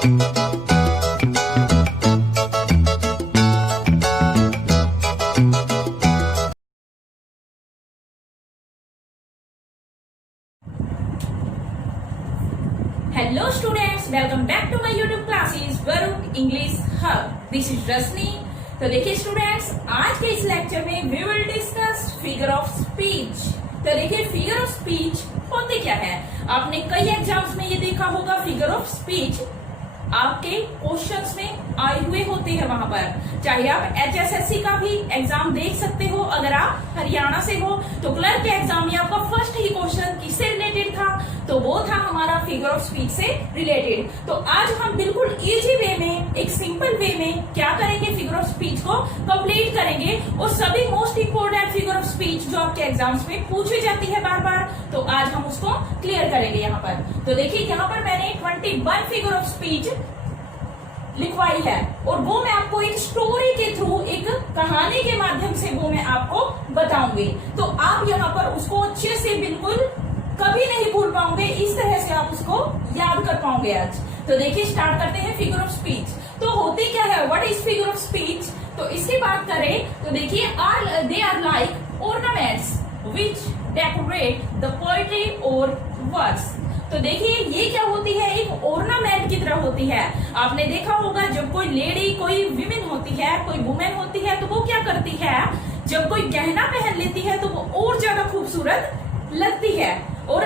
Hello students, welcome back to my YouTube classes Varun English hub. This is Rashmi. तो देखिए students, आज के इस लेक्चर में we will discuss figure of speech. तो देखिए फिगर ऑफ स्पीच होते क्या है. आपने कई एग्जाम्स में ये देखा होगा. फिगर ऑफ स्पीच आपके क्वेश्चंस में आए हुए होते हैं वहां पर. चाहे आप HSSC का भी एग्जाम देख सकते हो. अगर आप हरियाणा से हो तो क्लर्क के एग्जाम में आपका फर्स्ट ही क्वेश्चन किससे रिलेटेड था, तो वो था हमारा फिगर ऑफ स्पीच से रिलेटेड. तो आज हम बिल्कुल इजी वे में, एक सिंपल वे में क्या करेंगे, फिगर ऑफ स्पीच को कंप्लीट करेंगे और सभी most important figure of speech जो आपके एग्जाम्स में पूछी जाती है बार बार, तो आज हम उसको क्लियर करेंगे यहाँ पर. तो देखिए यहाँ पर मैंने 21 फिगर ऑफ स्पीच लिखवाई है और वो मैं आपको एक स्टोरी के थ्रू, एक कहानी के माध्यम से वो मैं आपको बताऊंगी. तो आप यहाँ पर उसको अच्छे से बिल्कुल कभी नहीं भूल पाओगे. इस तरह से आप उसको याद कर पाओगे आज. तो देखिए स्टार्ट करते हैं फिगर ऑफ स्पीच. तो होती क्या है, what is figure of speech. तो इसकी बात करें तो देखिए they are like ornaments which decorate the poetry और वर्ड्स. तो देखिए ये क्या होती है, एक ऑर्नामेंट की तरह होती है. आपने देखा होगा जब कोई लेडी, कोई विमेन होती है, कोई वुमेन होती है, तो वो क्या करती है, जब कोई गहना पहन लेती है तो वो और ज्यादा खूबसूरत लगती है. और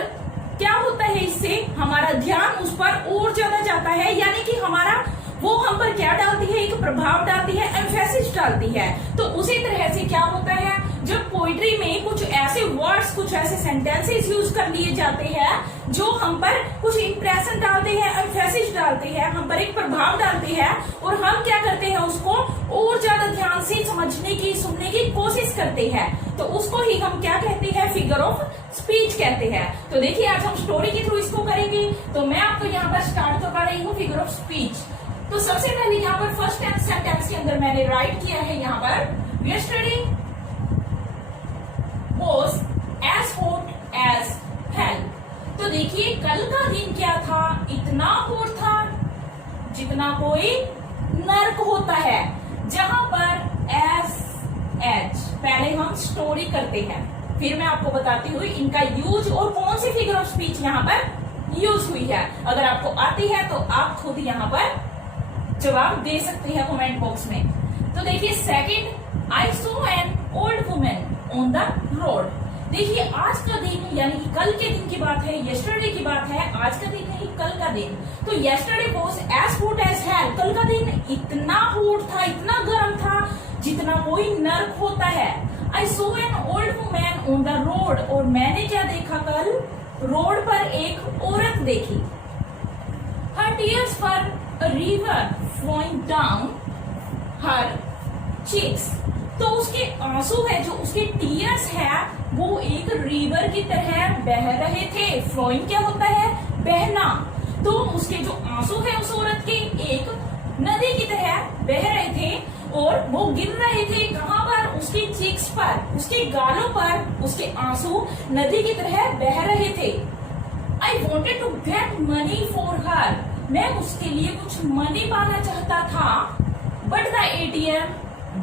क्या होता है, इससे हमारा ध्यान उस पर और ज्यादा जाता है. यानी कि हमारा वो हम पर क्या डालती है, एक प्रभाव डालती है, एम्फेसिस डालती है. तो उसी तरह से क्या होता है, जब पोइट्री में कुछ ऐसे वर्ड्स, कुछ ऐसे सेंटेंसेस यूज कर लिए जाते हैं जो हम पर कुछ इंप्रेशन डालते हैं, एम्फेसिस डालते हैं, हम पर एक प्रभाव डालते हैं, और हम क्या करते हैं, उसको और ज्यादा ध्यान से समझने की, सुनने की कोशिश करते हैं. तो उसको ही हम क्या कहते हैं, फिगर ऑफ स्पीच कहते हैं. तो देखिए आज हम स्टोरी के थ्रू इसको करेंगे. तो मैं आपको यहाँ पर स्टार्ट तो कर रही हूँ फिगर ऑफ स्पीच. तो सबसे पहले यहाँ पर फर्स्ट सेंटेंस के अंदर मैंने राइट किया है यहाँ पर, yesterday was as hot as hell. तो देखिए कल का दिन क्या था, इतना हॉट था जितना कोई नर्क होता है. जहां पर एज पहले हम स्टोरी करते हैं, फिर मैं आपको बताती हूँ इनका यूज और कौन सी फिगर ऑफ स्पीच यहाँ पर यूज हुई है. अगर आपको आती है तो आप खुद यहाँ पर जवाब दे सकते हैं कमेंट बॉक्स में. तो देखिए second, I saw an old women on the road. देखिए आज का दिन यानी कि कल के दिन की बात है, यस्टरडे की बात है, आज का दिन नहीं कल का दिन. तो yesterday was as hot as hell. कल का दिन इतना हॉट था, इतना गर्म था जितना कोई नर्क होता है. I saw an old woman on the road. और मैंने क्या देखा, कल रोड पर एक औरत देखी. Her tears for a river flowing down her cheeks. तो उसके आंसू है, जो उसके टीयर्स है, वो एक रिवर की तरह बह रहे थे. फ्लोइंग क्या होता है, बहना. तो उसके जो आंसू है उस औरत के, एक नदी की तरह बह रहे थे और वो गिर रहे थे. कहाँ पर, उसके चीक्स पर, उसके गालों पर उसके आंसू नदी की तरह बह रहे थे. I wanted to get money for her. मैं उसके लिए कुछ मनी पाना चाहता था. But the ATM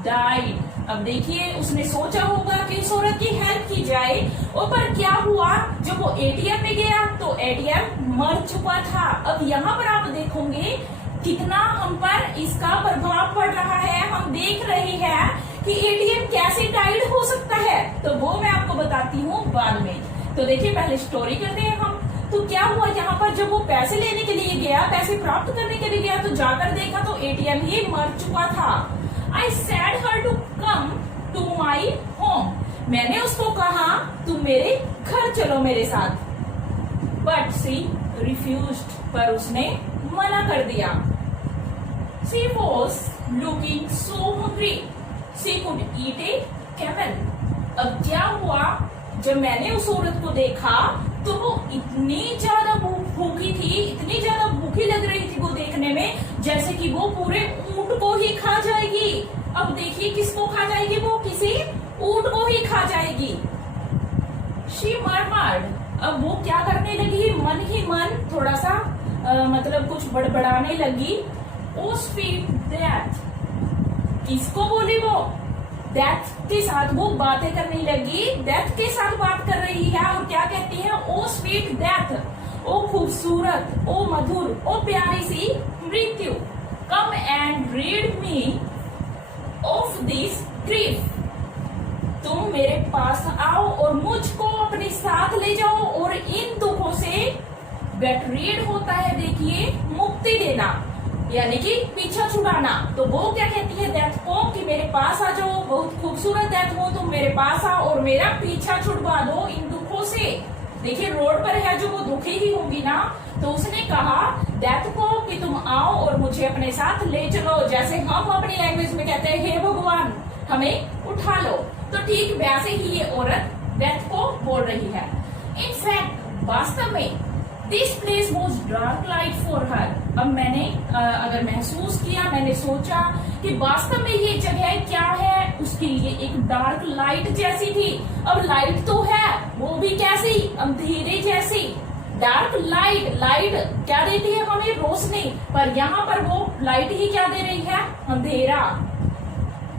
died. अब देखिए उसने सोचा होगा कि उस औरत की हेल्प की जाए, और पर क्या हुआ, जब वो ATM में गया तो ATM मर चुका था. अब यहाँ पर आप देखोगे कितना हम पर इसका प्रभाव पड़ रहा है. हम देख रहे हैं कि ATM कैसे डाइड हो सकता है, तो वो मैं आपको बताती हूँ बाद में. तो देखिए पहले स्टोरी करते हैं हम. तो क्या हुआ यहाँ पर, जब वो पैसे लेने के लिए गया, पैसे प्राप्त करने के लिए गया, तो जाकर देखा तो ATM ही मर चुका था. I said her to come to my home. मैंने उसको कहा तुम मेरे घर चलो मेरे साथ. But she refused. पर उसने मना कर दिया. She was looking so hungry. She could eat a camel. अब क्या हुआ, जब मैंने उस औरत को देखा तो वो इतनी ज्यादा भूखी थी, इतनी ज्यादा भूखी लग रही थी वो देखने में, जैसे कि वो पूरे ऊंट को ही खा जाएगी. अब देखिए किसको खा जाएगी, वो किसी ऊंट को ही खा जाएगी. She murmured. अब वो क्या करने लगी, मन ही मन थोड़ा सा मतलब कुछ बड़बड़ाने लगी। ओ स्पीक डेथ, किसको बोली वो? डेथ के साथ वो बातें करने लगी, डेथ के साथ बात कर रही है और क्या कहती है? ओ स्वीट डेथ, ओ खूबसूरत, ओ मधुर, ओ प्यारी सी मृत्यु, come and read me of this grief, तुम मेरे पास आओ और मुझको अपने साथ ले जाओ और इन दुखों से गेट रीड होता है, देखिए मुक्ति देना, यानी कि पीछा छुड़ाना। तो वो क्या कहती है डेथ को कि मेरे पास आ जाओ, बहुत खूबसूरत डेथ हो, तुम मेरे पास आओ और मेरा पीछा छुड़वा दो इन दुखों से। देखिए रोड पर है जो वो दुखी ही होगी ना, तो उसने कहा डेथ को कि तुम आओ और मुझे अपने साथ ले चलो, जैसे हम अपनी लैंग्वेज में कहते हैं हे भगवान हमें उठा लो। तो ठीक वैसे ही ये औरत डेथ को बोल रही है। इनफैक्ट वास्तव में this place was dark light for her. अब मैंने अगर महसूस किया, मैंने सोचा कि वास्तव में ये जगह क्या है, उसके लिए एक डार्क लाइट जैसी थी। अब लाइट तो है, वो भी कैसी? अंधेरे जैसी। डार्क लाइट, लाइट क्या देती है हमें? रोशनी, पर यहाँ पर वो लाइट ही क्या दे रही है? अंधेरा।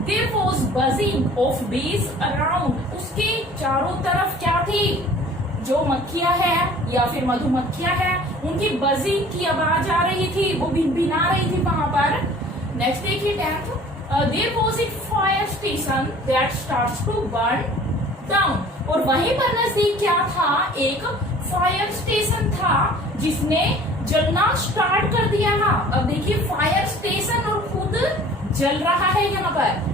There was buzzing of bees around, उसके चारों तरफ क्या थी? जो मक्खियां है या फिर मधुमक्खियां है, उनकी बजिंग की आवाज आ रही थी, वो भिनभिना रही थी वहां पर। नेक्स्ट देखिए 10th, there was a fire station that starts to burn down, और वहीं पर नजदीक क्या था? एक फायर स्टेशन था जिसने जलना स्टार्ट कर दिया था। अब देखिए फायर स्टेशन और खुद जल रहा है यहाँ पर।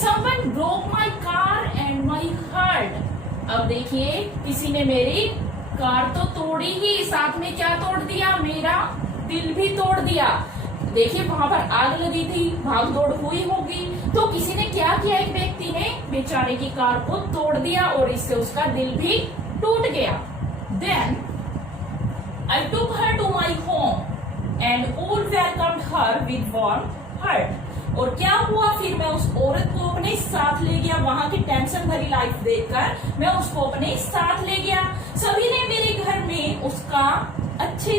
Someone broke my car and my heart, अब देखिए किसी ने मेरी कार तो तोड़ी ही, साथ में क्या तोड़ दिया? मेरा दिल भी तोड़ दिया। देखिए वहां पर आग लगी थी, भाग दौड़ हुई होगी, तो किसी ने क्या किया? एक व्यक्ति ने बेचारे की कार को तोड़ दिया और इससे उसका दिल भी टूट गया। Then I took her to my home and all welcomed her with warm heart, और क्या हुआ फिर? मैं उस औरत को अपने साथ ले गया, वहां की टेंशन भरी लाइफ देखकर मैं उसको अपने साथ ले गया। सभी ने मेरे घर में उसका अच्छे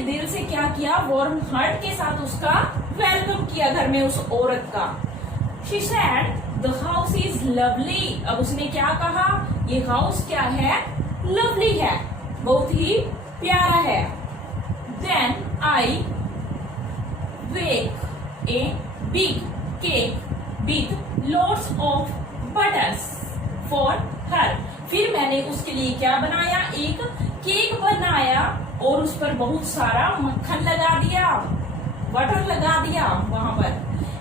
दिल से क्या किया? वार्म हार्ट के साथ उसका वेलकम किया घर में उस औरत का। She said the house is lovely, अब उसने क्या कहा? ये हाउस क्या है? लवली है, बहुत ही प्यारा है। Then I bake a big cake with lots of butters for her, फिर मैंने उसके लिए क्या बनाया? एक केक बनाया और उस पर बहुत सारा मक्खन लगा दिया, बटर लगा दिया वहां पर।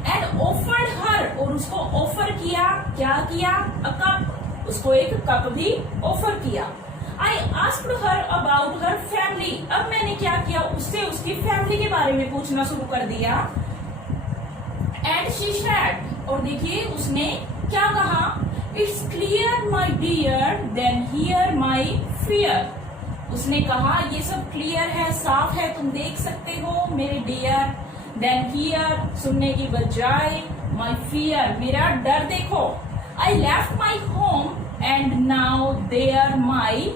एंड ऑफर्ड हर, और उसको ऑफर किया, क्या किया? अ कप, उसको एक कप भी ऑफर किया। I asked her about her family, अब मैंने क्या किया? उससे उसकी फैमिली के बारे में पूछना शुरू कर दिया। एंड शी सेड, और देखिए उसने क्या कहा? It's clear my dear then hear my fear, उसने कहा ये सब क्लियर है, साफ है, तुम देख सकते हो मेरे डियर। देन हियर, सुनने की बजाय, माई फियर, मेरा डर देखो। I left my home and now there my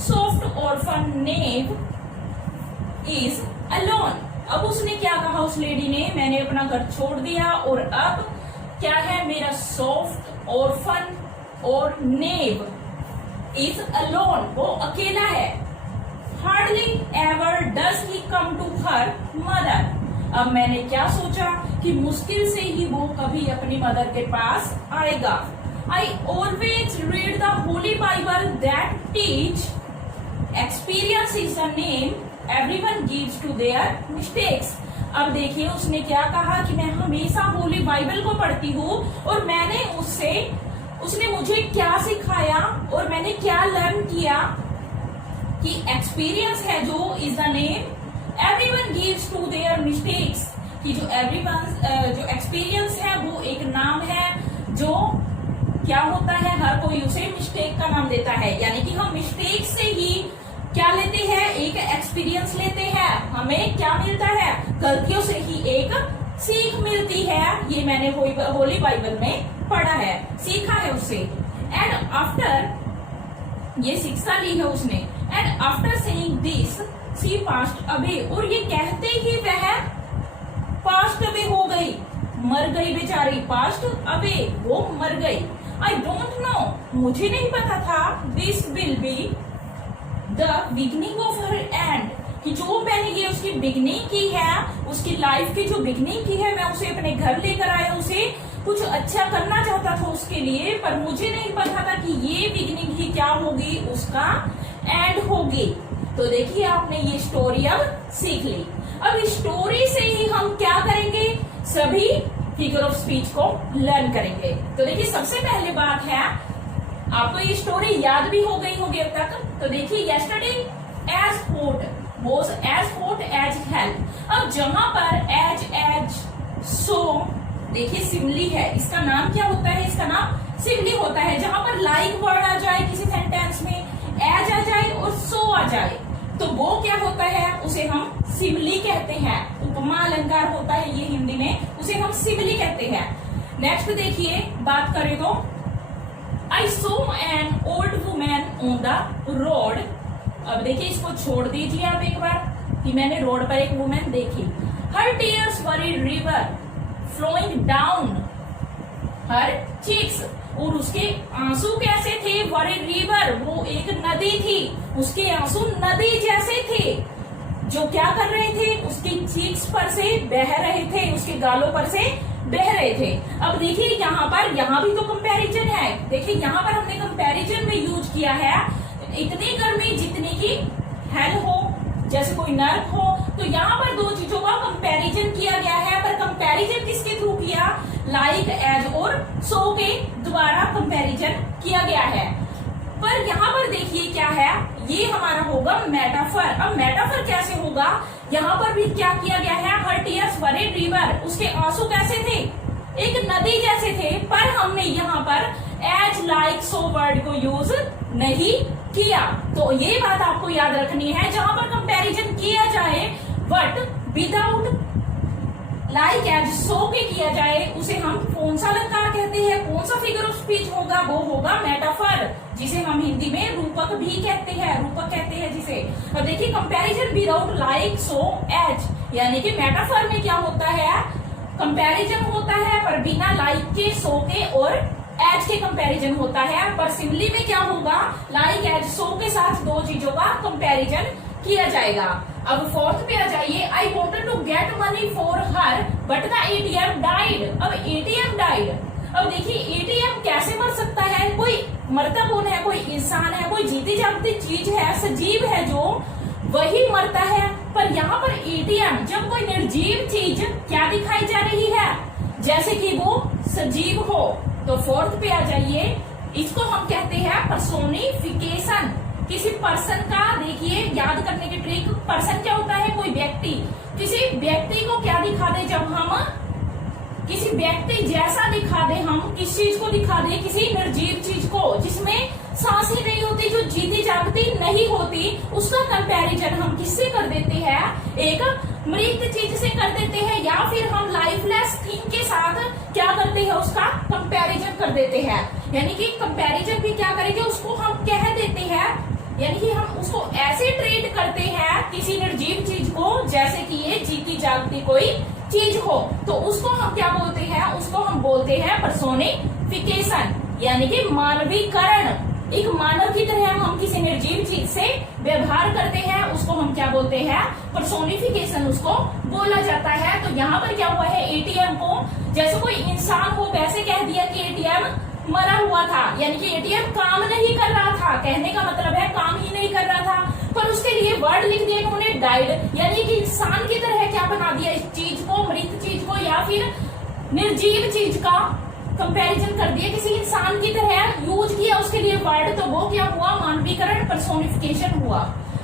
soft orphan knave is alone, अब उसने क्या कहा उस लेडी ने? मैंने अपना घर छोड़ दिया और अब क्या है? मेरा सॉफ्ट ऑर्फन और नेव इज अलोन, वो अकेला है। Hardly ever does he come to her mother, अब मैंने क्या सोचा कि मुश्किल से ही वो कभी अपनी मदर के पास आएगा। I always read the holy Bible that teach experience is the name everyone gives to their mistakes, अब देखिए उसने क्या कहा कि मैं हमेशा होली बाइबल को पढ़ती हूँ और मैंने उसने मुझे क्या सिखाया और मैंने क्या लर्न किया कि एक्सपीरियंस है जो is the name everyone gives to their mistakes, कि जो एक्सपीरियंस है वो एक नाम है जो क्या होता है? हर कोई उसे मिस्टेक का नाम देता है, यानी कि हम मिस्टेक से ही क्या लेते हैं? एक एक्सपीरियंस लेते हैं। हमें क्या मिलता है? गलतियों से ही एक सीख मिलती है। ये मैंने होली बाइबल में पढ़ा है, सीखा है उससे। एंड आफ्टर, ये शिक्षा ली है उसने। And after saying this she passed away, और ये कहते ही वह पास्ट अवे हो गई, मर गई बेचारी, पास्ट अवे, वो मर गई। आई डोंट नो, मुझे नहीं पता था, this will be the beginning of her and, कि जो मैंने ये उसकी बिगनिंग की है, उसकी लाइफ की जो बिगनिंग की है, मैं उसे अपने घर लेकर आया, उसे कुछ अच्छा करना चाहता था उसके लिए, पर मुझे नहीं पता था कि ये बिगनिंग ही क्या होगी, उसका एंड होगी। तो देखिए आपने ये स्टोरी अब सीख ली। अब इस स्टोरी से ही हम क्या करेंगे, सभी फिगर ऑफ स्पीच को लर्न करेंगे। तो देखिए सबसे पहले बात है, आपको ये स्टोरी याद भी हो गई होगी अब तक। तो देखिए yesterday as hot was as hot as hell. अब जहां पर एज सो, देखिए सिमिली है, इसका नाम क्या होता है, इसका नाम सिमिली होता है। जहां पर लाइक वर्ड आ जाए किसी सेंटेंस में, एज आ जाए और सो आ जाए, तो वो क्या होता है, उसे हम सिमिली कहते हैं। उपमा अलंकार होता है ये हिंदी में, उसे हम सिमिली कहते हैं। नेक्स्ट देखिए बात करें तो, I saw an old women on the road. अब देखिए इसको छोड़ दीजिए आप एक बार, कि मैंने रोड पर एक वुमेन देखी। Her tears were a river flowing down her cheeks, और उसके आंसू कैसे थे, वर ए रिवर, वो एक नदी थी, उसके आंसू नदी जैसे थे, जो क्या कर रहे थे, उसकी चीक्स पर से बह रहे थे, उसके गालों पर से बह रहे थे। अब देखिए यहाँ पर, यहाँ भी तो कंपैरिजन है, देखिए यहाँ पर हमने कंपैरिजन में यूज किया है, इतनी गर्मी जितनी की हेल हो, जैसे कोई नर्क हो, तो यहाँ पर दो चीजों का कंपैरिजन किया गया है। पर कंपैरिजन किसके थ्रू किया, लाइक एज और सो के द्वारा कंपैरिजन किया गया है। पर यहाँ पर देखिए क्या है, ये हमारा होगा मेटाफर। अब मेटाफर कैसे होगा, यहाँ पर भी क्या किया गया है, हर टीयर्स वर ए रिवर, उसके आंसू कैसे थे, एक नदी जैसे थे, पर हमने यहाँ पर एज लाइक सो वर्ड को यूज नहीं किया। तो ये बात आपको याद रखनी है, जहां पर कंपैरिजन किया जाए बट विदाउट लाइक एज सो के किया जाए, उसे हम कौन सा अलंकार कहते हैं, कौन सा फिगर ऑफ स्पीच होगा, वो होगा मेटाफर, जिसे हम हिंदी में रूपक भी कहते हैं, रूपक कहते हैं जिसे। अब देखिए comparison without like so as, यानी कि मेटाफर में क्या होता है, कंपैरिजन होता है पर बिना लाइक के, सो के और एज के कंपैरिजन होता है। पर सिमिली में क्या होगा, लाइक एज सो के साथ दो चीजों का कंपैरिजन किया जाएगा। अब फोर्थ पे आ जाइए, I wanted to get money for her but the ATM died. अब एटीएम डाइड, अब देखिए एटीएम कैसे मर सकता है, कोई मरता कौन है, कोई इंसान है, कोई जीती जागती चीज है, सजीव है जो, वही मरता है। पर यहाँ पर एटीएम, जब कोई निर्जीव चीज क्या दिखाई जा रही है, जैसे कि वो सजीव हो। तो फोर्थ पे आ जाइए, इसको हम कहते हैं पर्सोनिफिकेशन, किसी पर्सन का। देखिए याद करने की ट्रिक, पर्सन क्या होता है, कोई व्यक्ति, किसी व्यक्ति को क्या दिखा दे, जब हम किसी व्यक्ति जैसा दिखा दे, हम किस चीज को दिखा दे, किसी निर्जीव चीज को, जिसमें सांस ही नहीं होती, जो जीती जागती नहीं होती, उसका कंपैरिजन हम किससे कर देते हैं, एक मृत चीज से कर देते हैं, या फिर हम लाइफलेस थिंग के साथ क्या करते हैं, उसका कंपैरिजन कर देते हैं। यानी कि कंपैरिजन भी क्या करेंगे, उसको हम कह देते हैं, यानी कि हम उसको ऐसे ट्रीट करते हैं किसी निर्जीव चीज को, जैसे कि ये जीती जागती कोई चीज हो, तो उसको हम क्या बोलते हैं, उसको हम बोलते हैं पर्सोनिफिकेशन, यानी कि मानवीकरण। एक मानव की तरह हम किसी निर्जीव चीज से व्यवहार करते हैं, उसको हम क्या बोलते हैं, पर्सोनिफिकेशन उसको बोला जाता है। तो यहाँ पर क्या हुआ है, एटीएम को जैसे कोई इंसान हो वैसे कह दिया कि एटीएम मरा हुआ था, यानी कि एटीएम काम नहीं कर रहा था, कहने का मतलब है काम ही नहीं कर रहा था, पर उसके लिए वर्ड लिख दिया उन्होंने डाइड, यानी कि इंसान की तरह क्या बना दिया इस चीज को, मृत चीज को या फिर निर्जीव चीज का कंपैरिजन कर दिया, किसी इंसान की तरह यूज किया उसके लिए वर्ड, तो वो क्या हुआ, मानवीकरण, पर्सोनिफिकेशन हुआ।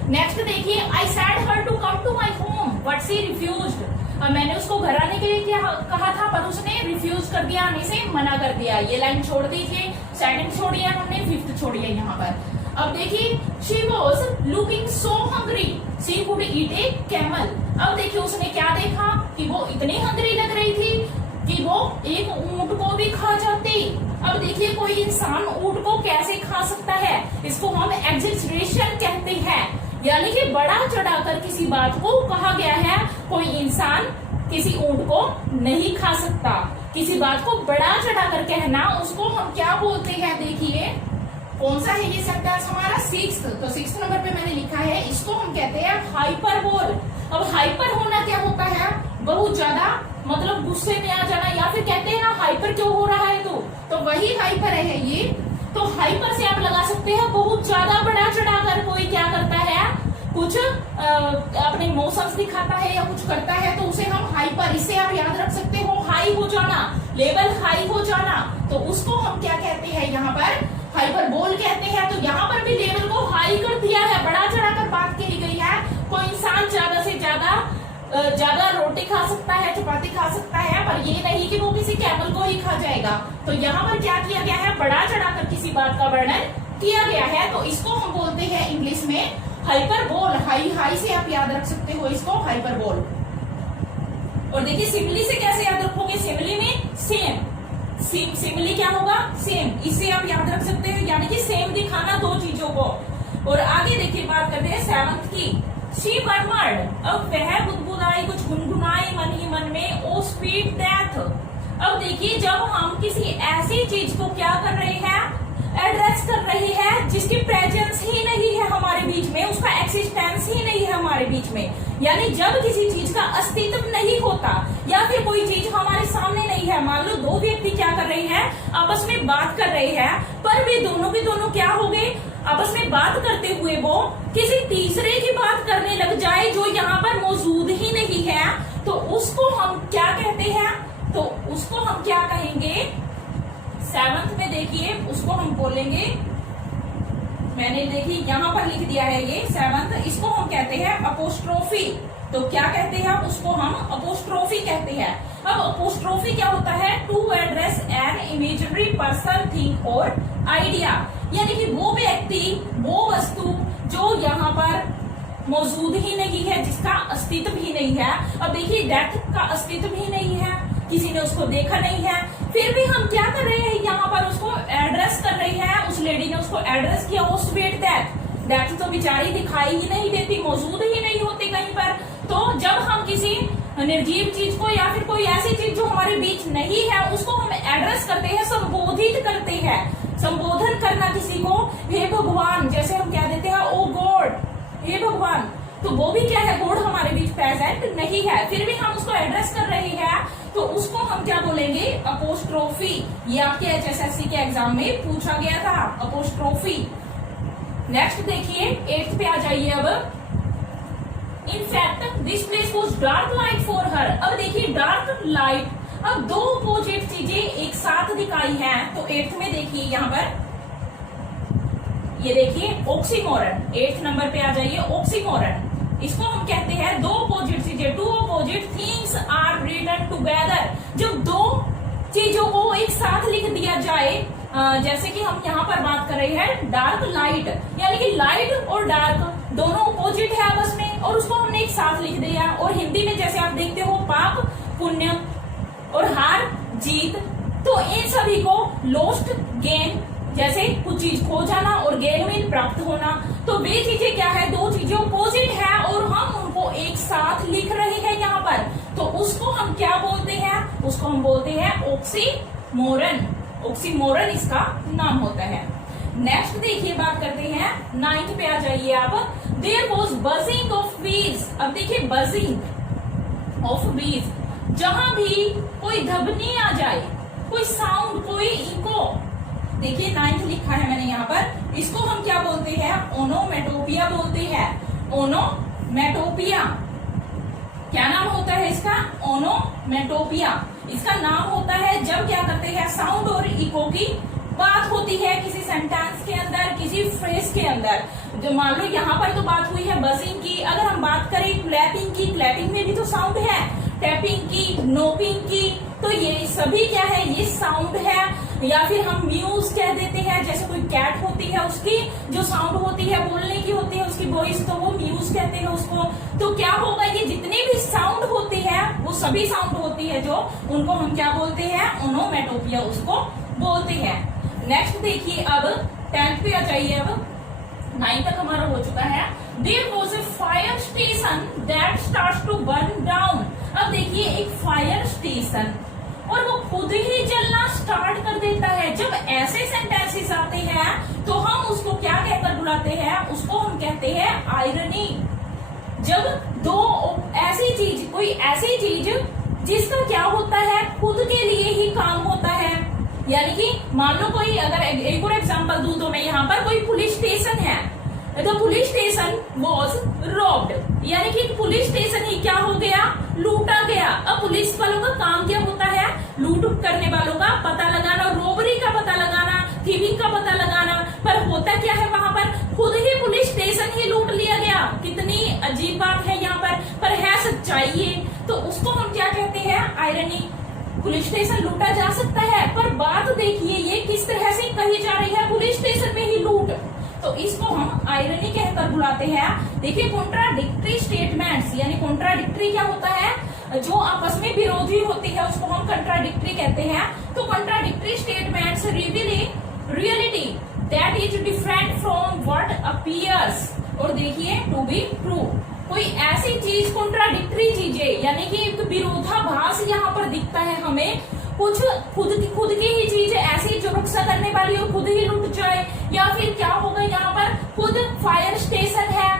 नेक्स्ट देखिए, I said her to come to my home but she refused. अब मैंने उसको घर आने के लिए क्या कहा था, पर उसने रिफ्यूज कर दिया, आने से मना कर दिया। ये लाइन छोड़ दीजिए, सेकंड छोड़िए हमने, फिफ्थ छोड़िए यहाँ पर। अब देखिए, she was looking so hungry she could eat A camel. अब देखिए उसने क्या देखा कि वो इतनी हंग्री लग रही थी कि वो एक ऊंट को भी खा जाती। अब देखिए कोई इंसान ऊंट को कैसे खा सकता है, इसको हम एग्जिस्ट्रेशन कहते हैं, यानी कि बड़ा चढ़ाकर किसी बात को कहा गया है। कोई इंसान किसी ऊंट को नहीं खा सकता। किसी बात को बड़ा चढ़ाकर कहना, उसको हम क्या बोलते हैं? देखिए कौन सा है ये सेंटेंस हमारा? 6th। तो 6th नंबर पे मैंने लिखा है, इसको हम कहते हैं हाइपरबोल। अब हाइपर होना क्या होता है? बहुत ज्यादा, मतलब गुस्से में आ जाना, या फिर कहते हैं ना हाइपर क्यों हो रहा है तो वही हाइपर है ये। तो हाइपर से आप लगा सकते हैं बहुत ज्यादा बड़ा चढ़ाकर कोई क्या करता है, कुछ अपने इमोशंस दिखाता है या कुछ करता है, तो उसे हम हाइपर, इससे आप याद रख सकते हो हाई हो जाना, लेवल हाई हो जाना, तो उसको हम क्या कहते हैं यहाँ पर? हाइपरबोल कहते हैं। तो यहाँ पर भी लेवल को हाई कर दिया है, बड़ा चढ़ाकर बात कही गई है। कोई इंसान ज्यादा से ज्यादा रोटी खा सकता है, चपाती खा सकता है, पर ये नहीं कि वो किसी कैमल को ही खा जाएगा। तो यहाँ पर क्या किया गया है? बड़ा चढ़ाकर किसी बात का वर्णन किया गया है। तो इसको हम बोलते हैं इंग्लिश में हाइपरबोल। हाई से आप याद रख सकते हो इसको, हाइपरबोल। और देखिए सिमिली से कैसे याद रखोगे? सिमिली में सेम, सिमिली क्या होगा? सेम। इससे आप याद रख सकते हो, यानी कि सेम दिखाना दो चीजों को। और आगे देखिए बात करते हैं 7th की। शी मर्मर्ड, अब वह बुदबुदाई, कुछ गुनगुनाई मन ही मन में, ओ स्वीट डेथ। अब देखिए जब हम किसी ऐसी चीज को क्या कर रहे हैं? एड्रेस कर रही है जिसकी प्रेजेंस ही नहीं है हमारे बीच में, उसका एक्सिस्टेंस ही नहीं है हमारे बीच में, यानी जब किसी चीज का अस्तित्व नहीं होता या फिर कोई चीज हमारे सामने नहीं है। मान लो दो व्यक्ति क्या कर रहे हैं? आपस में बात कर रहे हैं, पर वे दोनों के दोनों क्या हो गए? आपस में बात करते हुए वो किसी तीसरे की बात करने लग जाए जो यहाँ पर मौजूद ही नहीं है, तो उसको हम क्या कहते हैं? तो उसको हम क्या कहेंगे? 7th में देखिए उसको हम बोलेंगे, मैंने देखिए यहाँ पर लिख दिया है ये 7th, इसको हम कहते हैं अपोस्ट्रोफी। तो क्या कहते हैं? उसको हम अपोस्ट्रोफी कहते हैं। अब अपोस्ट्रोफी क्या होता है? To address an imaginary person, thing और आइडिया, यानी कि वो व्यक्ति, वो वस्तु जो यहाँ पर मौजूद ही नहीं है, जिसका अस्तित्व ही नहीं है। अब देखिए डेथ का अस्तित्व ही नहीं है, किसी ने उसको देखा नहीं है, फिर भी हम क्या कर रहे हैं? यहाँ पर उसको एड्रेस कर रहे हैं। उस लेडी ने उसको एड्रेस किया, ओ स्वीट डेथ। डेथ तो बेचारी दिखाई ही नहीं देती, मौजूद ही नहीं होती कहीं पर। तो जब हम किसी निर्जीव चीज को या फिर कोई ऐसी चीज जो हमारे बीच नहीं है उसको हम एड्रेस करते हैं, संबोधित करते हैं। संबोधन करना किसी को, हे भगवान, जैसे हम कह देते हैं ओ गॉड, हे भगवान, तो वो भी क्या है? गॉड हमारे बीच प्रेजेंट नहीं है, फिर भी हम उसको एड्रेस कर रहे हैं, तो उसको हम क्या बोलेंगे? अपोस्ट्रोफी। ये आपके HSSC के एग्जाम में पूछा गया था, अपोस्ट्रोफी। नेक्स्ट देखिए 8th पे आ जाइए अब। In fact this place was dark light for her. अब देखिए डार्क लाइट, अब दो अपोजिट चीजें एक साथ दिखाई हैं। तो 8th में देखिए यहाँ पर, ये देखिए ऑक्सीमोरन। 8th नंबर पे आ जाइए, ऑक्सीमोरन। इसको हम कहते हैं दो अपोजिट चीजें, two opposite things are written together. जब दो चीजों को एक साथ लिख दिया जाए, जैसे कि हम यहाँ पर बात कर रहे हैं डार्क लाइट, यानी कि लाइट और डार्क दोनों अपोजिट है आपस में, और उसको हमने एक साथ लिख दिया। और हिंदी में जैसे आप देखते हो पाप पुण्य और हार जीत, तो इन सभी को लॉस्ट गेन, जैसे कुछ चीज खो जाना और गेन में प्राप्त होना, तो वे चीजें क्या है? दो चीजें अपोजिट है और हम उनको एक साथ लिख रहे हैं यहाँ पर, तो उसको हम क्या बोलते हैं? उसको हम बोलते हैं ऑक्सीमोरन। ऑक्सीमोरन इसका नाम होता है। नेक्स्ट देखिए बात करते हैं 9th पे आ जाइए आप। देयर वॉज बजिंग ऑफ बीज। अब देखिए बजिंग ऑफ बीज, जहां भी कोई धबनी आ जाए, कोई साउंड, कोई इको। देखिए 9th लिखा है मैंने यहाँ पर, इसको हम क्या बोलते हैं? ओनोमेटोपिया बोलते हैं। ओनोमेटोपिया क्या नाम होता है इसका? ओनोमेटोपिया। इसका नाम होता है जब क्या करते हैं? साउंड और इको की बात होती है किसी सेंटेंस के अंदर, किसी फ्रेज के अंदर। जो मान लो यहाँ पर तो बात हुई है बजिंग की, अगर हम बात करें क्लैपिंग की, क्लैपिंग में भी तो साउंड है, टैपिंग की, नोपिंग की, तो ये सभी क्या है? ये साउंड है। या फिर हम म्यूज कह देते हैं, जैसे कोई कैट होती है उसकी जो साउंड होती है, बोलने की होती है उसकी वॉइस, तो वो म्यूज कहते हैं उसको। तो क्या होगा? ये जितनी भी साउंड होती है वो सभी साउंड होती है जो, उनको हम क्या बोलते हैं? ओनोमेटोपिया उसको बोलते हैं। नेक्स्ट देखिए अब 10th पे आ जाइए अब। 9 तक हमारा हो चुका है। There was a fire station that starts to burn down. अब देखिए एक फायर स्टेशन और वो खुद ही जलना स्टार्ट कर देता है। जब ऐसे सेंटेंसेस आते हैं तो हम उसको क्या कहकर बुलाते हैं, उसको हम कहते हैं आयरनी। जब दो ऐसी चीज, कोई ऐसी चीज जिसका क्या होता है, खुद के लिए ही काम होता है। यानी कि मान लो कोई, अगर एक और एग्जांपल दूं तो मैं यहाँ पर, कोई पुलिस स्टेशन है, तो पुलिस स्टेशन वॉज रॉब्ड, यानी कि पुलिस स्टेशन ही क्या हो गया, लूटा गया। अब पुलिस वालों का काम क्या होता है, लूट करने वालों का पता लगाना, रोबरी का पता लगाना, थीविंग का पता लगाना। पर होता क्या है वहां पर, खुद ही पुलिस स्टेशन ही लूट लिया गया। कितनी अजीब बात है यहाँ पर है सच्चाई ये। तो उसको हम क्या कहते हैं, आयरनी। पुलिस स्टेशन लूटा जा सकता है, पर बात देखिए ये किस तरह से कही जा रही है, पुलिस स्टेशन में ही लूट। तो इसको हम आयरनी कहकर बुलाते हैं। देखिए कॉन्ट्राडिक्टरी स्टेटमेंट्स, यानी कॉन्ट्राडिक्टरी क्या होता है, जो आपस में विरोधी होती है उसको हम कॉन्ट्राडिक्टरी कहते हैं। तो contradictory statements reveal reality that is different from what appears, और देखिए टू बी ट्रू। कोई ऐसी चीज, कॉन्ट्राडिक्टरी चीजें, यानी कि एक विरोधाभास यहाँ पर दिखता है हमें। कुछ खुद की ही चीज ऐसी जो रक्षा करने वाली हो खुद ही लुट जाए, या फिर क्या होगा यहाँ पर, खुद फायर स्टेशन है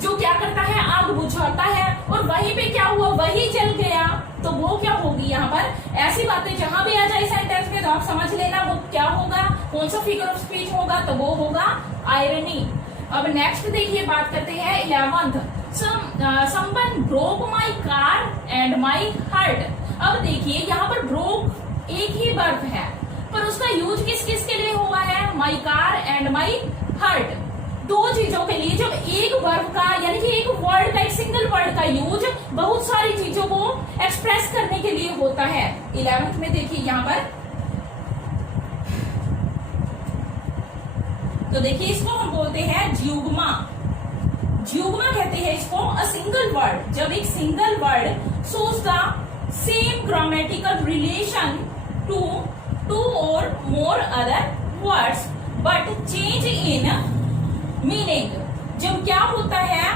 जो क्या करता है, आग बुझाता है, और वहीं पे क्या हुआ, वही जल गया। तो वो क्या होगी यहाँ पर, ऐसी बातें जहां भी आ जाए सेंटेंस में तो आप समझ लेना वो क्या होगा, कौन सा फिगर ऑफ स्पीच होगा, तो वो होगा आयरनी। अब नेक्स्ट देखिए बात करते हैं 11th। Someone broke my car and my hurt. अब देखिए यहाँ पर ब्रोक एक ही वर्ब है, पर उसका यूज किस किस के लिए हुआ है, my car and my hurt, दो चीजों के लिए। जब एक वर्ब का, यानी कि एक वर्ड का, एक सिंगल वर्ड का यूज बहुत सारी चीजों को एक्सप्रेस करने के लिए होता है। 11th में देखिए यहाँ पर, तो देखिए इसको हम बोलते हैं ज्यूगमा। ज्यूगमा कहते हैं इसको। अ सिंगल वर्ड, जब एक single word shows the same grammatical relation to two और more other words but change in meaning. जब क्या होता है,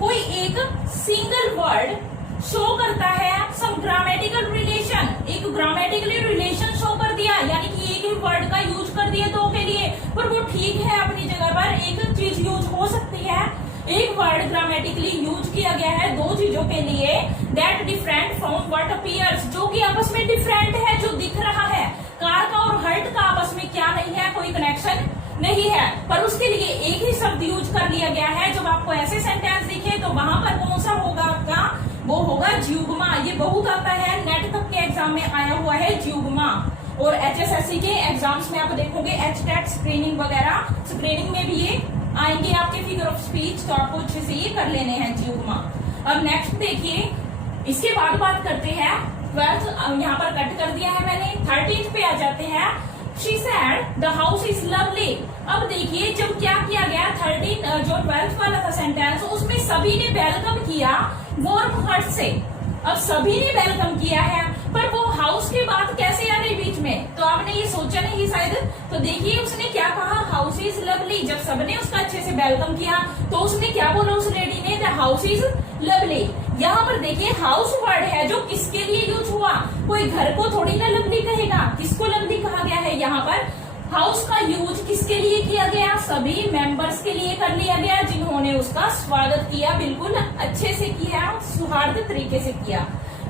कोई एक सिंगल वर्ड शो करता है सम ग्रामेटिकल रिलेशन, एक ग्रामेटिकली रिलेशन शो कर दिया, यानी कि एक ही वर्ड का यूज कर दिया दो के लिए, पर वो ठीक है अपनी जगह पर, एक चीज यूज हो सकती है। एक वर्ड ग्रामेटिकली यूज किया गया है दो चीजों के लिए, that different from what appears, जो कि आपस में डिफरेंट है, जो दिख रहा है। कार का और हर्ट का आपस में क्या नहीं है, कोई कनेक्शन नहीं है, पर उसके लिए एक ही शब्द यूज कर लिया गया है। जब आपको ऐसे सेंटेंस दिखे तो वहां पर कौन सा होगा आपका, वो होगा ज्यूगमा। ये बहुत आता है, नेट तक के एग्जाम में आया हुआ है ज्यूगमा, और एचएसएससी के एग्जाम्स में आप देखोगे, एचटेट स्क्रीनिंग वगैरह, स्क्रीनिंग में भी ये आएंगे आपके फिगर ऑफ स्पीच, तो आपको अच्छे से ये कर लेने हैं ज्यूगमा। अब नेक्स्ट देखिए, इसके बाद बात करते हैं 12th, यहाँ पर कट कर दिया है मैंने। 13th पे आ जाते हैं। She said the house is lovely। अब देखिए जब क्या किया गया, 13 जो 12th वाला था सेंटेंस, उसमें सभी ने वेलकम किया वार्म हार्ट से। अब सभी ने वेलकम किया है, पर वो हाउस की बात कैसे आ रही बीच में, तो आपने ये सोचा नहीं शायद। तो देखिए उसने क्या कहा, हाउस इज लवली। जब सबने उसका अच्छे से वेलकम किया तो उसने क्या बोला उस लेडी ने, द हाउस इज लवली। यहाँ पर देखिए हाउस वर्ड है जो किसके लिए यूज हुआ, कोई घर को थोड़ी ना लवली कहेगा, किसको लवली कहा गया है। यहाँ पर हाउस का यूज किसके लिए किया गया, सभी मेंबर्स के लिए कर लिया गया जिन्होंने उसका स्वागत किया, बिल्कुल अच्छे से किया, सौहार्द तरीके से किया।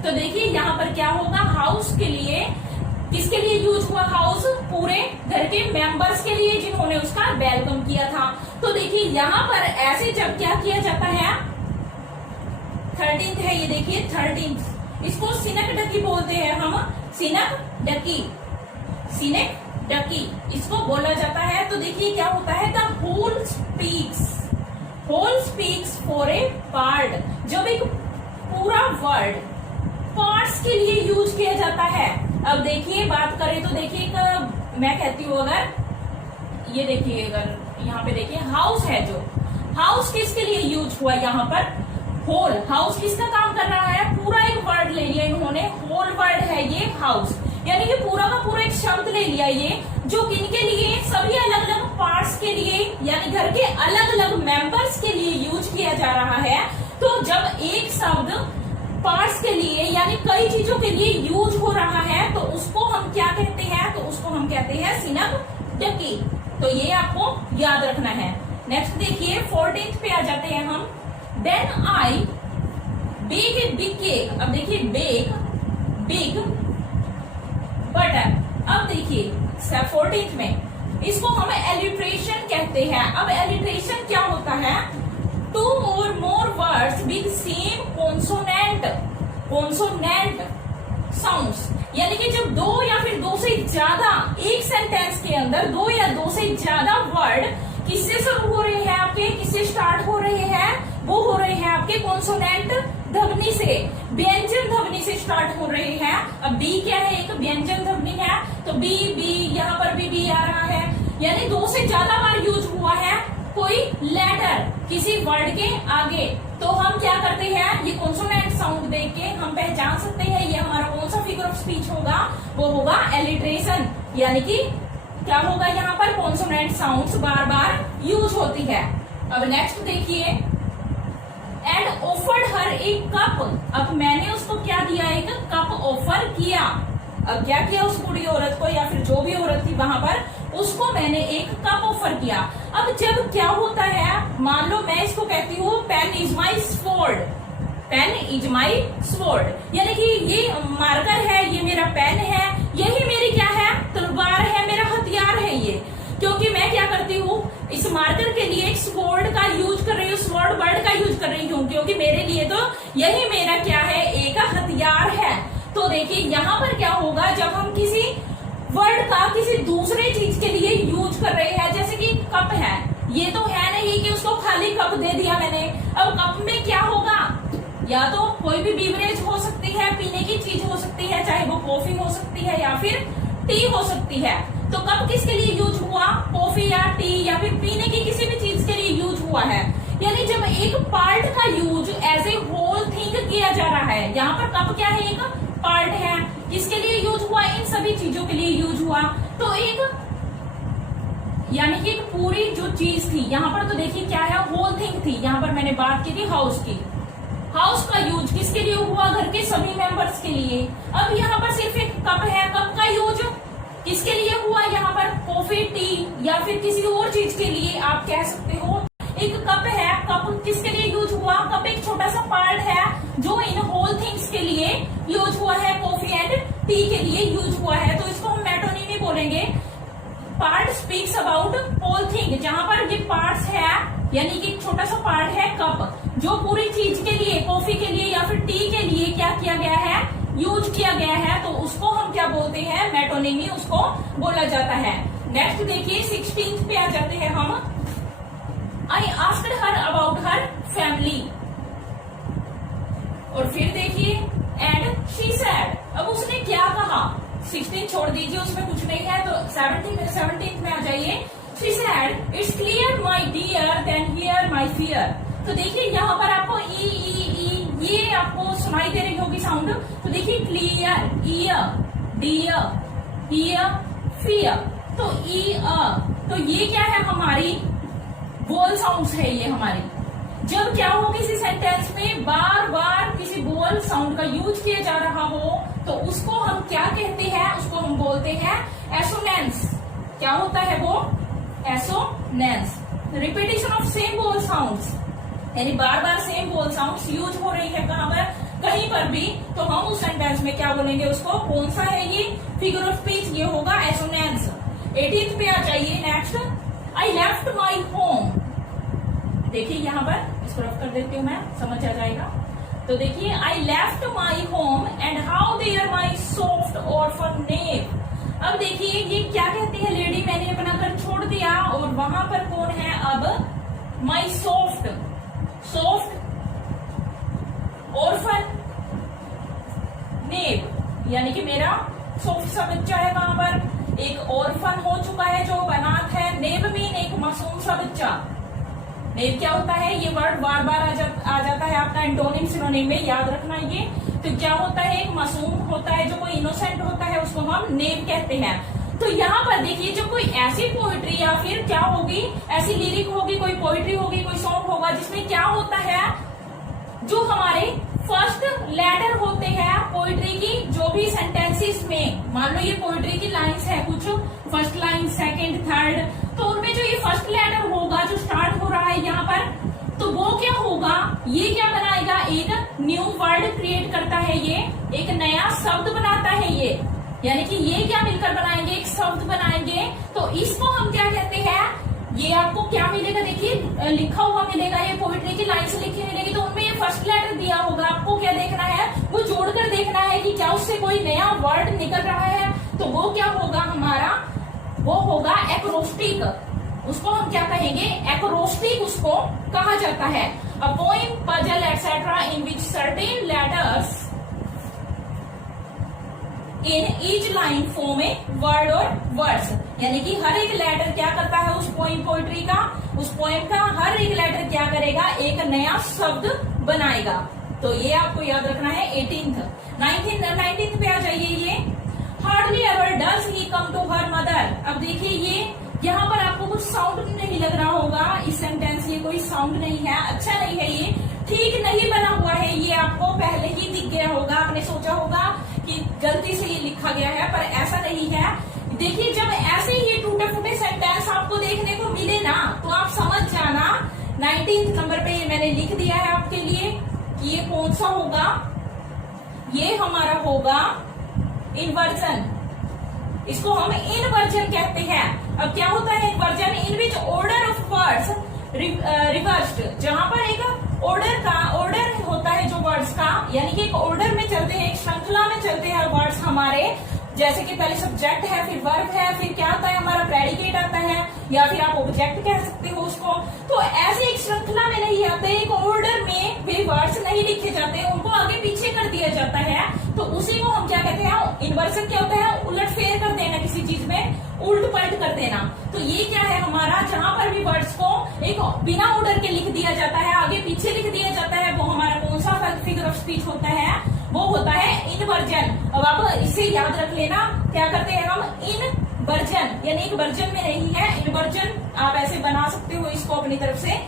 तो देखिए यहाँ पर क्या होगा, हाउस के लिए, किसके लिए यूज हुआ हाउस, पूरे घर के मेंबर्स के लिए जिन्होंने उसका वेलकम किया था। तो देखिए यहाँ पर ऐसे जब क्या किया जाता है, 13th है ये देखिए 13th, इसको सिनक डकी बोलते हैं हम, सिनक डकी, सिनक डकी इसको बोला जाता है। तो देखिए क्या होता है, the whole speaks for a part. जब एक पूरा वर्ड पार्ट्स के लिए यूज किया जाता है। अब देखिए बात करें तो देखिए मैं कहती हूँ, अगर ये देखिए, अगर यहाँ पे देखिए हाउस है, जो हाउस किसके लिए यूज हुआ, यहाँ पर होल, हाउस किसका काम कर रहा है, पूरा एक वर्ड ले लिया इन्होंने, होल वर्ड है ये हाउस, यानी कि पूरा का पूरा एक शब्द ले लिया ये, जो किनके लिए, सभी अलग अलग पार्ट्स के लिए यानी घर के अलग अलग मेंबर्स के लिए यूज किया जा रहा है, तो जब एक शब्द पार्ट्स के लिए यानी कई चीजों के लिए यूज हो रहा है तो उसको हम क्या कहते हैं, तो उसको हम कहते हैं सिनोनिम। तो ये आपको याद रखना है। नेक्स्ट देखिए 14th पे आ जाते हैं हम। Then I bake a big cake. अब देखिए बेक बिग बटर। अब देखिए 14th में इसको हम एलिट्रेशन कहते हैं। अब एलिट्रेशन क्या होता है, टू और more words with same consonant sounds, यानी कि जब दो या फिर दो से ज्यादा एक सेंटेंस के अंदर दो या दो से ज्यादा वर्ड किससे शुरू हो रहे हैं, आपके किससे स्टार्ट हो रहे हैं, वो हो रहे हैं आपके कॉन्सोनेंट ध्वनि से, व्यंजन ध्वनि से स्टार्ट हो रहे हैं। अब बी क्या है, एक व्यंजन ध्वनि है, तो बी बी यहाँ पर भी बी आ रहा है, यानी दो से ज्यादा बार यूज हुआ है कोई लेटर किसी वर्ड के आगे, तो हम क्या करते हैं, ये कॉन्सोनेंट साउंड देख के हम पहचान सकते हैं ये हमारा कौन सा फिगर ऑफ स्पीच होगा, वो होगा एलिट्रेशन, यानी कि क्या होगा यहाँ पर कॉन्सोनेंट साउंड्स बार बार यूज होती है। अब नेक्स्ट देखिए, एंड ऑफर्ड हर एक कप। अब मैंने उसको क्या दिया, एक कप ऑफर किया। अब क्या किया उस बूढ़ी औरत को या फिर जो भी औरत थी वहां पर, उसको मैंने एक कप ऑफर किया। अब जब क्या होता है, मान लो मैं इसको कहती हूँ pen is my sword, pen is my sword, यानी कि ये मार्कर है, ये मेरा पेन है, यही मेरी क्या है, तलवार है, मेरा हथियार है ये। क्योंकि मैं क्या करती हूँ, इस मार्कर के लिए स्वॉर्ड का यूज कर रही हूँ, स्वॉर्ड वर्ड का यूज कर रही हूँ, क्योंकि मेरे लिए तो यही मेरा क्या है, एक हथियार है। तो देखिए यहाँ पर क्या होगा, जब हम किसी वर्ड का किसी दूसरे चीज के लिए यूज कर रहे हैं, जैसे कि कप है, ये तो है नहीं कि उसको खाली कप दे दिया मैंने। अब कप में क्या होगा, या तो कोई भी बीवरेज हो सकती है, पीने की चीज हो सकती है, चाहे वो कॉफी हो सकती है या फिर टी हो सकती है। तो कप किसके लिए यूज हुआ, कॉफी या टी या फिर पीने की किसी भी चीज के लिए यूज हुआ है। यानी जब एक पार्ट का use as a whole thing किया जा रहा है, यहाँ पर कप क्या है, एक पार्ट है, किसके लिए यूज हुआ, इन सभी चीजों के लिए यूज हुआ। तो एक यानी कि एक पूरी जो चीज थी, यहाँ पर तो देखिए क्या है, होल थिंग थी। यहाँ पर मैंने बात की थी हाउस की, हाउस का यूज किसके लिए हुआ, घर के सभी मेंबर्स के लिए। अब यहाँ पर सिर्फ एक कप है, कप का यूज किसके लिए हुआ, यहाँ पर कॉफी टी या फिर किसी और चीज के लिए आप कह सकते हो। एक कप है, कप किसके लिए यूज हुआ, कप एक छोटा सा पार्ट है जो इन होल थिंग्स के लिए यूज हुआ है, कॉफी एंड टी के लिए यूज हुआ है। तो इसको हम मेटोनिमी बोलेंगे। Part speaks about whole thing, जहां पर ये पार्ट्स है यानी कि छोटा सा पार्ट है कप, जो पूरी चीज के लिए, कॉफी के लिए या फिर टी के लिए क्या किया गया है, यूज किया गया है, तो उसको हम क्या बोलते हैं, मेटोनिमी उसको बोला जाता है। नेक्स्ट देखिए 16th पे आ जाते हैं हम। I asked her about her family, और फिर देखिए एंड शी सेड। अब उसने क्या कहा, 16 छोड़ दीजिए, उसमें कुछ नहीं है, तो 17th में आ जाइए। She said it's clear my dear then hear my fear. तो देखिए यहाँ पर आपको ई ये आपको सुनाई दे रही होगी साउंड। तो देखिए clear, ear, dear, hear, fear, तो तो ये क्या है, हमारी वोल साउंड्स है ये हमारी। जब क्या हो, किसी सेंटेंस में बार बार किसी वोल साउंड का यूज किया जा रहा हो, तो उसको हम क्या कहते हैं, उसको हम बोलते हैं एसोनेंस। क्या होता है वो, assonance, repetition of same vowel sounds, यानी बार बार सेम वोल साउंड्स यूज हो रही है कहां पर, कहीं पर भी, तो हम उस सेंटेंस में क्या बोलेंगे, उसको कौन सा है ये फिगर ऑफ स्पीच, ये होगा एसोनेंस। 18th पे आ जाइए next. I left my home. देखिए यहाँ पर इसको रफ कर देती हूँ मैं, समझ आ जाएगा। तो देखिए I left my home and how there my soft orphan name. अब देखिए ये क्या कहती है लेडी, मैंने अपना घर छोड़ दिया, और वहां पर कौन है अब, माई सॉफ्ट ऑर्फन नेम, यानी कि मेरा सॉफ्ट सा बच्चा है, वहां पर एक ऑर्फन हो चुका है जो अनाथ है। नेब मीन एक मासूम सा बच्चा। नेब क्या होता है, ये वर्ड बार बार आ जाता है आपका एंटोनिम सिनोनिम में, याद रखना ये। तो क्या होता है, एक मासूम होता है जो कोई इनोसेंट होता है, उसको हम नेब कहते हैं। तो यहाँ पर देखिए जब कोई ऐसी पोइट्री या फिर क्या होगी, ऐसी लिरिक होगी, कोई पोइट्री होगी, कोई सॉन्ग होगा जिसमें क्या होता है, जो हमारे फर्स्ट लेटर होते हैं पोइट्री की, जो भी सेंटेंसेस में, मान लो ये पोइट्री की लाइंस है कुछ, फर्स्ट लाइन, सेकंड, थर्ड, तो उनमें जो ये फर्स्ट लेटर होगा जो स्टार्ट हो रहा है यहाँ पर, तो वो क्या होगा, ये क्या बनाएगा, एक न्यू वर्ड क्रिएट करता है, ये एक नया शब्द बनाता है ये, यानी कि ये क्या मिलकर बनाएंगे, एक शब्द बनाएंगे। तो इसको हम क्या कहते हैं, ये आपको क्या मिलेगा, देखिए लिखा हुआ मिलेगा, ये पोइट्री की लाइन से लिखी मिलेगी, तो उनमें ये फर्स्ट लेटर दिया होगा, आपको क्या देखना है, वो जोड़कर देखना है कि क्या उससे कोई नया वर्ड निकल रहा है, तो वो क्या होगा हमारा, वो होगा एक्रोस्टिक, उसको हम क्या कहेंगे, एक्रोस्टिक उसको कहा जाता है। A poem, puzzle etcetera in which certain letters in each line form a word और वर्ड्स, यानी कि हर एक लेटर क्या करता है उस पोएम, पोइट्री का, उस पोएम का हर एक लेटर क्या करेगा, एक नया शब्द बनाएगा। तो ये आपको याद रखना है। 18th 19th पे आ जाइए, ये hardly ever does he come to her mother. अब देखिए ये यहाँ पर आपको कुछ साउंड नहीं लग रहा होगा, इस सेंटेंस ये कोई साउंड नहीं है, अच्छा नहीं है, ये ठीक नहीं बना हुआ है, ये आपको पहले ही दिख गया होगा, आपने सोचा होगा कि गलती से ये लिखा गया है, पर ऐसा नहीं है। देखिए जब ऐसे ही टूटे फूटे सेंटेंस आपको देखने को मिले ना, तो आप समझ जाना 19th नंबर पे ये मैंने लिख दिया है आपके लिए कि ये कौन सा होगा, ये हमारा होगा इन्वर्जन, इसको हम इनवर्जन कहते हैं। अब क्या होता है inversion, in which order of words reversed, जहां पर एक ऑर्डर होता है जो वर्ड्स का, यानी कि एक ऑर्डर में चलते हैं, एक श्रृंखला में चलते हैं वर्ड्स हमारे, जैसे कि पहले सब्जेक्ट है, फिर वर्ब है, फिर क्या आता है हमारा प्रेडिकेट आता है, या फिर आप ऑब्जेक्ट कह सकते हो उसको। तो ऐसे एक श्रृंखला में नहीं आते, एक ऑर्डर में वे वर्ड्स नहीं लिखे जाते, उनको आगे पीछे कर दिया जाता है, तो उसी को हम क्या कहते हैं, इन्वर्सन क्या होता है, उलट फेर कर देना, किसी चीज में उल्ट पलट कर देना। तो ये क्या है हमारा, जहां पर भी वर्ड्स को एक बिना ऑर्डर के लिख दिया जाता है, आगे पीछे लिख दिया जाता है, वो हमारा कौन सा फिगर ऑफ स्पीच होता है, वो होता है इनवर्जन। अब आप इसे याद रख लेना, क्या करते हैं हम, इनवर्जन, यानी एक वर्जन में नहीं है, इनवर्जन आप ऐसे बना सकते हो इसको अपनी तरफ से।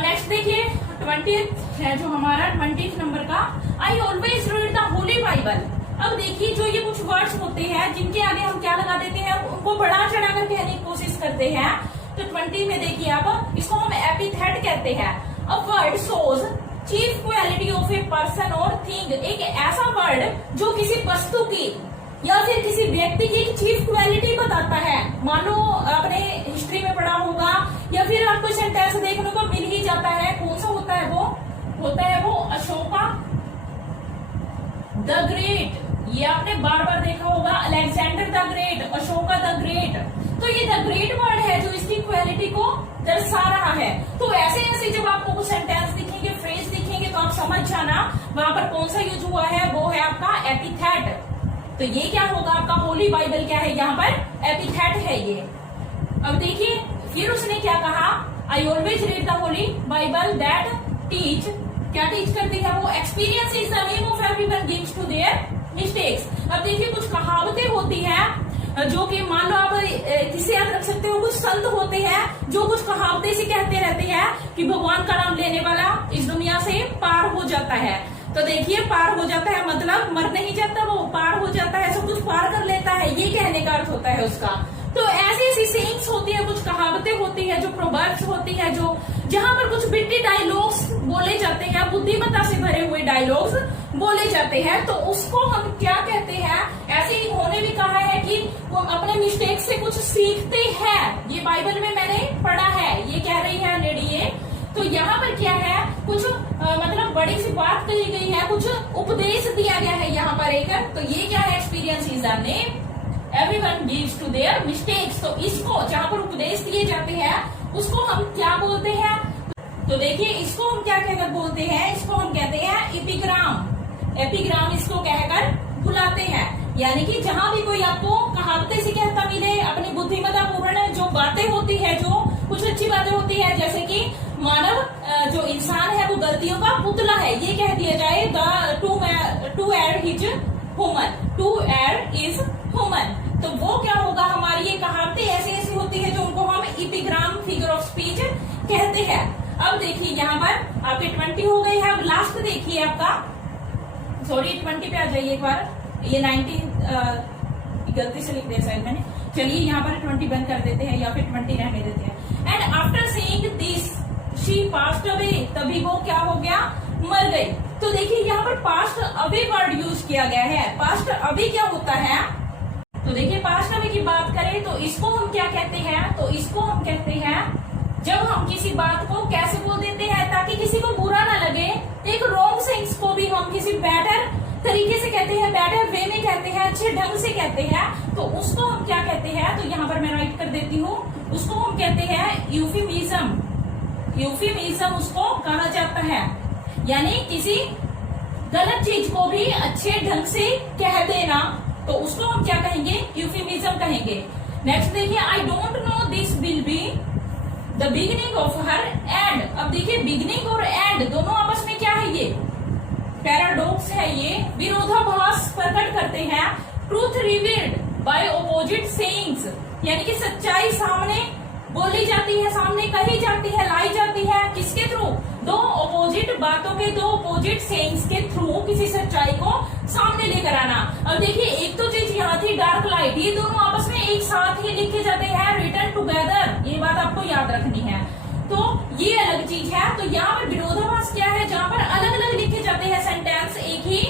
नेक्स्ट देखिए 20th है जो हमारा 20th नंबर का, आई always read the holy Bible. अब देखिए जो ये कुछ वर्ड्स होते हैं जिनके आगे हम क्या लगा देते हैं, उनको बढ़ा चढ़ा कर कहने की कोशिश करते हैं। तो 20 में देखिए आप, इसको हम एपिथेट कहते हैं। A word shows chief quality of a person और थिंग, एक ऐसा वर्ड जो किसी वस्तु की या फिर किसी व्यक्ति की एक चीफ क्वालिटी बताता है। मान लो आपने हिस्ट्री में पढ़ा होगा, या फिर आपको सेंटेंस देखने को मिल ही जाता है, कौन सा होता है वो, होता है वो अशोका द ग्रेट, ये आपने बार बार देखा होगा, Alexander the great, Ashoka the great. तो ये द ग्रेट वर्ड है जो इसकी क्वालिटी को दर्शा रहा है। तो ऐसे ऐसे जब आपको कुछ सेंटेंस दिखेंगे, फ्रेज दिखेंगे, तो आप समझ जाना वहां पर कौन सा यूज हुआ है, वो है आपका एपिथेट। तो ये क्या होगा आपका, होली बाइबल क्या है, यहाँ पर एपिथेट है ये। अब देखिए फिर उसने क्या कहा, I always read the holy Bible that teach, क्या टीच करती है वो, experience is the name of everyone gives to their mistakes. अब देखिए कुछ कहावतें होती हैं जो कि मान लो आप किसे याद रख सकते हो, कुछ संत होते हैं जो कुछ कहावतें से कहते रहते हैं कि भगवान का नाम लेने वाला इस दुनिया से पार हो जाता है। तो देखिए पार हो जाता है मतलब मर नहीं जाता, वो पार हो जाता है, सब कुछ पार कर लेता है, ये कहने का अर्थ होता है उसका। तो ऐसी ऐसी सेइंग्स होती है, कुछ कहावतें होती है, जो प्रोवर्ब्स होती है, जो जहां पर कुछ बिट्टी डायलॉग्स बोले जाते हैं, बुद्धिमत्ता से भरे हुए डायलॉग्स बोले जाते हैं, तो उसको हम क्या कहते हैं। ऐसे इन्होंने भी कहा है कि वो अपने मिस्टेक से कुछ सीखते हैं, ये बाइबल में मैंने पढ़ा है, ये कह रही है लेडी ये। तो यहाँ पर क्या है, कुछ मतलब बड़ी सी बात कही गई है, कुछ उपदेश दिया गया है यहाँ पर एक। तो ये क्या है, experience is the name everyone gives to their mistakes. तो इसको जहाँ पर उपदेश दिए जाते हैं उसको हम क्या बोलते हैं, तो देखिए इसको हम क्या कहकर बोलते हैं, इसको हम कहते हैं एपिग्राम। एपिग्राम इसको कहकर बुलाते हैं, यानी कि जहां भी कोई आपको कहावतें से कहता मिले, अपनी बुद्धिमत्ता पूर्ण जो बातें होती है, जो कुछ अच्छी बातें होती है, जैसे कि मानव जो इंसान है वो गलतियों का पुतला है, ये कह दिया जाए द टू एर इज ह्यूमन, टू एर इज ह्यूमन। तो वो क्या होगा, हमारी ये कहावतें ऐसी ऐसी होती है जो उनको हम इपिग्राम फिगर ऑफ स्पीच कहते हैं। अब देखिए यहाँ पर आपके 20 हो गए हैं। अब लास्ट देखिए आपका, सॉरी 20 पे आ जाइए एक बार, ये 19 गलती से लिख दिया शायद मैंने। चलिए यहाँ पर 20 बंद कर देते हैं या फिर 20 रहने देते हैं। And after saying this she passed away, तभी वो क्या हो गया, मर गई। तो देखिए यहाँ पर पास्ट अवे वर्ड यूज किया गया है। पास्ट अवे क्या होता है, तो देखिए पास्ट अवे की बात करें तो इसको हम क्या कहते हैं, तो इसको हम कहते हैं जब हम किसी बात को कैसे बोल देते हैं ताकि किसी को बुरा ना लगे, एक रॉन्ग सेंस को भी हम किसी बेटर तरीके से कहते हैं, बेटर वे में कहते हैं, अच्छे ढंग से कहते हैं, तो उसको हम क्या कहते हैं, तो यहाँ पर मैं राइट कर देती हूँ, उसको हम कहते हैं यूफिमिज्म। यूफिमिज्म उसको कहा जाता है, यानी किसी गलत चीज को भी अच्छे ढंग से कह देना, तो उसको हम क्या कहेंगे, यूफिमिज्म कहेंगे। नेक्स्ट देखिए, I don't know this will be the beginning of her and. अब देखिए बिगिनिंग और एंड दोनों आपस में क्या है, ये पैराडॉक्स है, ये विरोधाभास प्रकट करते हैं। Truth revealed bye opposite sayings, यानी कि सच्चाई सामने बोली जाती है, सामने कही जाती है, लाई जाती है, किसके थ्रू, दो ऑपोजिट बातों के, दो ऑपोजिट सेइंग्स के थ्रू किसी सच्चाई को सामने लेकर आना। अब देखिए एक तो चीज यहाँ थी डार्क लाइट, ये दोनों आपस में एक साथ ही लिखे जाते हैं, रिटन टुगेदर, ये बात आपको याद रखनी है। तो ये अलग चीज है। तो यहाँ पर विरोधाभास क्या है, जहाँ पर अलग अलग लिखे जाते हैं सेंटेंस, एक ही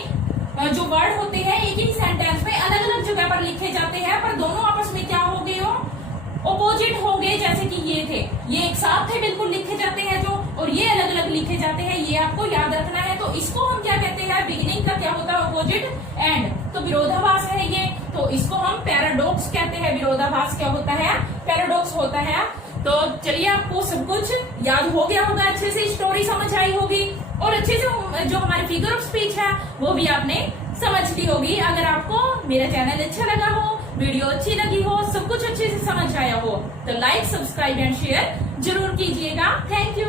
जो वर्ड होते हैं एक ही सेंटेंस में अलग अलग जगह पर लिखे जाते हैं, पर दोनों आपस में क्या हो गए, हो ऑपोजिट हो गए। जैसे कि ये थे, ये एक साथ थे बिल्कुल लिखे जाते हैं जो, और ये अलग अलग लिखे जाते हैं, ये आपको याद रखना है। तो इसको हम क्या कहते हैं, बिगिनिंग का क्या होता है, ऑपोजिट, एंड, तो विरोधाभास है ये, तो इसको हम पैराडॉक्स कहते हैं। विरोधाभास क्या होता है, पैराडॉक्स होता है। तो चलिए आपको सब कुछ याद हो गया होगा, अच्छे से स्टोरी समझ आई होगी, और अच्छे से जो हमारी फिगर ऑफ स्पीच है वो भी आपने समझ ली होगी। अगर आपको मेरा चैनल अच्छा लगा हो, वीडियो अच्छी लगी हो, सब कुछ अच्छे से समझ आया हो, तो लाइक, सब्सक्राइब एंड शेयर जरूर कीजिएगा। Thank you.